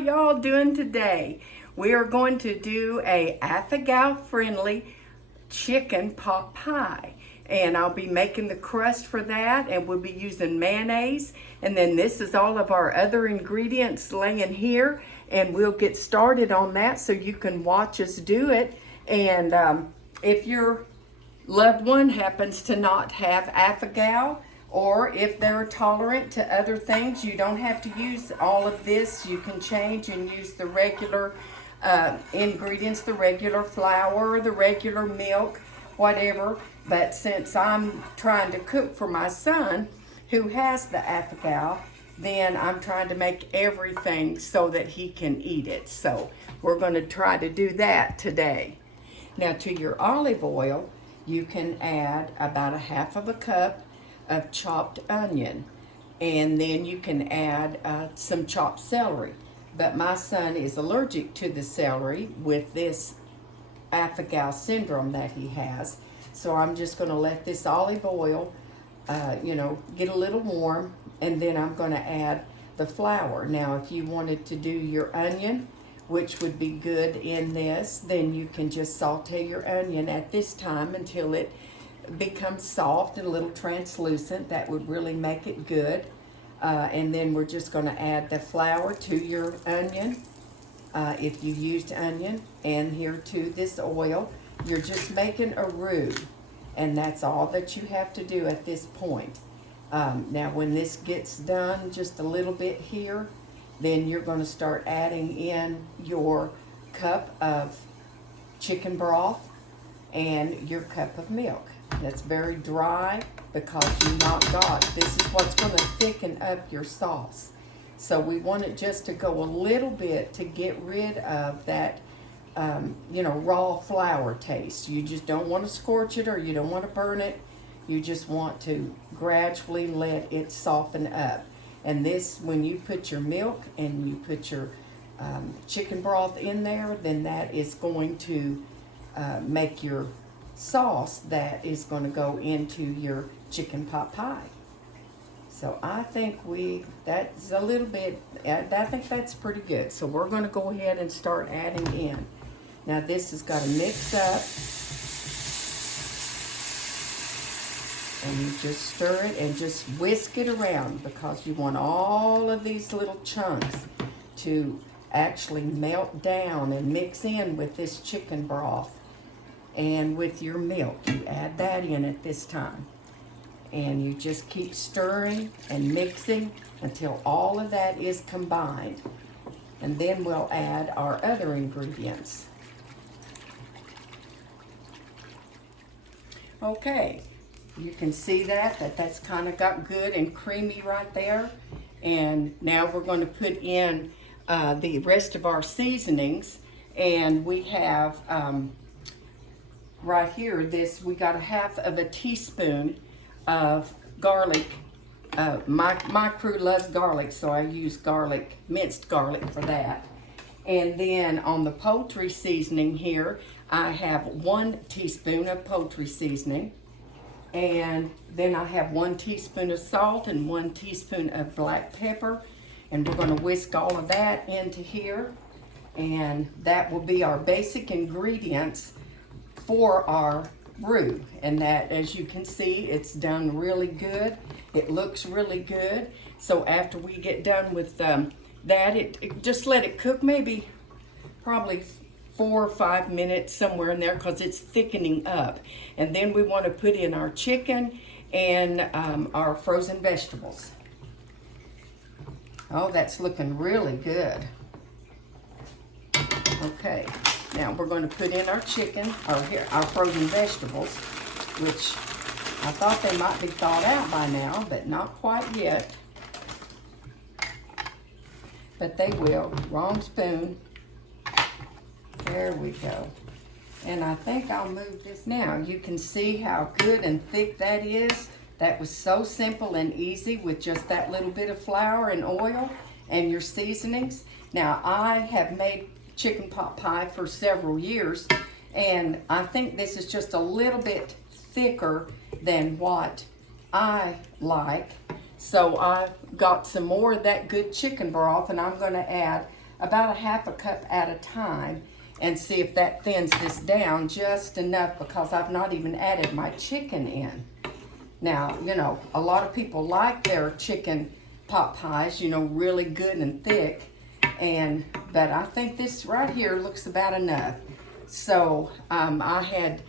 y'all doing today? We are going to do a Affogato friendly chicken pot pie. And I'll be making the crust for that, and we'll be using mayonnaise. And then this is all of our other ingredients laying here, and we'll get started on that so you can watch us do it. And if your loved one happens to not have Affogato, or if they're tolerant to other things, you don't have to use all of this. You can change and use the regular ingredients, the regular flour, the regular milk, whatever. But since I'm trying to cook for my son who has the Affogato, then I'm trying to make everything so that he can eat it. So we're going to try to do that today. Now, to your olive oil, you can add about 1/2 cup of chopped onion, and then you can add some chopped celery. But my son is allergic to the celery with this Affogato syndrome that he has, so I'm just going to let this olive oil get a little warm, and then I'm going to add the flour. Now, if you wanted to do your onion, which would be good in this, then you can just saute your onion at this time until it becomes soft and a little translucent. That would really make it good. And then we're just going to add the flour to your onion, if you used onion, and here to this oil. You're just making a roux, and that's all that you have to do at this point. Now when this gets done just a little bit here, then you're going to start adding in your cup of chicken broth and your cup of milk. That's very dry because you not got, this is what's going to thicken up your sauce. So we want it just to go a little bit to get rid of that, raw flour taste. You just don't want to scorch it, or you don't want to burn it. You just want to gradually let it soften up. And this, when you put your milk and you put your chicken broth in there, then that is going to make your sauce that is going to go into your chicken pot pie. So I think that's a little bit, I think that's pretty good. So we're going to go ahead and start adding in. Now this has got to mix up, and you just stir it and just whisk it around, because you want all of these little chunks to actually melt down and mix in with this chicken broth. And with your milk, you add that in at this time. And you just keep stirring and mixing until all of that is combined. And then we'll add our other ingredients. Okay, you can see that's kind of got good and creamy right there. And now we're going to put in the rest of our seasonings. And we have right here, we got 1/2 teaspoon of garlic. My crew loves garlic, so I use garlic, minced garlic for that. And then on the poultry seasoning here, I have 1 teaspoon of poultry seasoning. And then I have 1 teaspoon of salt and 1 teaspoon of black pepper. And we're going to whisk all of that into here. And that will be our basic ingredients for our roux. And that, as you can see, it's done really good. It looks really good. So after we get done with that, just let it cook probably 4 or 5 minutes, somewhere in there, because it's thickening up. And then we want to put in our chicken and our frozen vegetables. Oh, that's looking really good. Okay, now we're going to put in our chicken, our frozen vegetables, which I thought they might be thawed out by now, but not quite yet. But they will. Wrong spoon. There we go. And I think I'll move this. Now you can see how good and thick that is. That was so simple and easy with just that little bit of flour and oil and your seasonings. Now I have made chicken pot pie for several years, and I think this is just a little bit thicker than what I like. So I got some more of that good chicken broth, and I'm going to add about a half a cup at a time and see if that thins this down just enough, because I've not even added my chicken in. Now, you know, a lot of people like their chicken pot pies, you know, really good and thick, but I think this right here looks about enough. So I had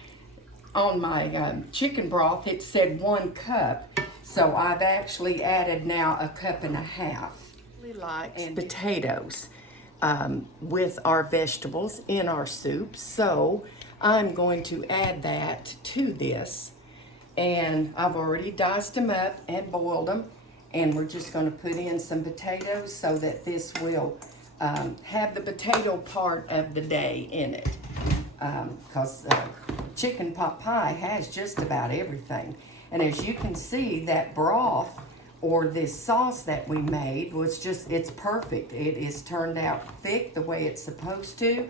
on my chicken broth, it said 1 cup, so I've actually added now a cup and a half. Really likes potatoes with our vegetables in our soup, so I'm going to add that to this. And I've already diced them up and boiled them, and we're just going to put in some potatoes so that this will have the potato part of the day in it, because chicken pot pie has just about everything. And as you can see, that broth or this sauce that we made was just, it's perfect. It is turned out thick the way it's supposed to.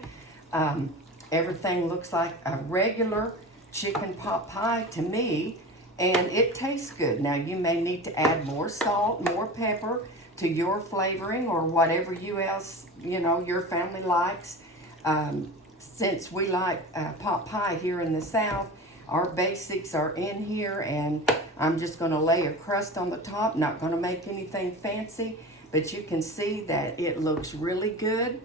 Everything looks like a regular chicken pot pie to me, and it tastes good. Now you may need to add more salt, more pepper to your flavoring, or whatever your family likes. Since we like pot pie here in the South, our basics are in here, and I'm just going to lay a crust on the top. Not going to make anything fancy, but you can see that it looks really good.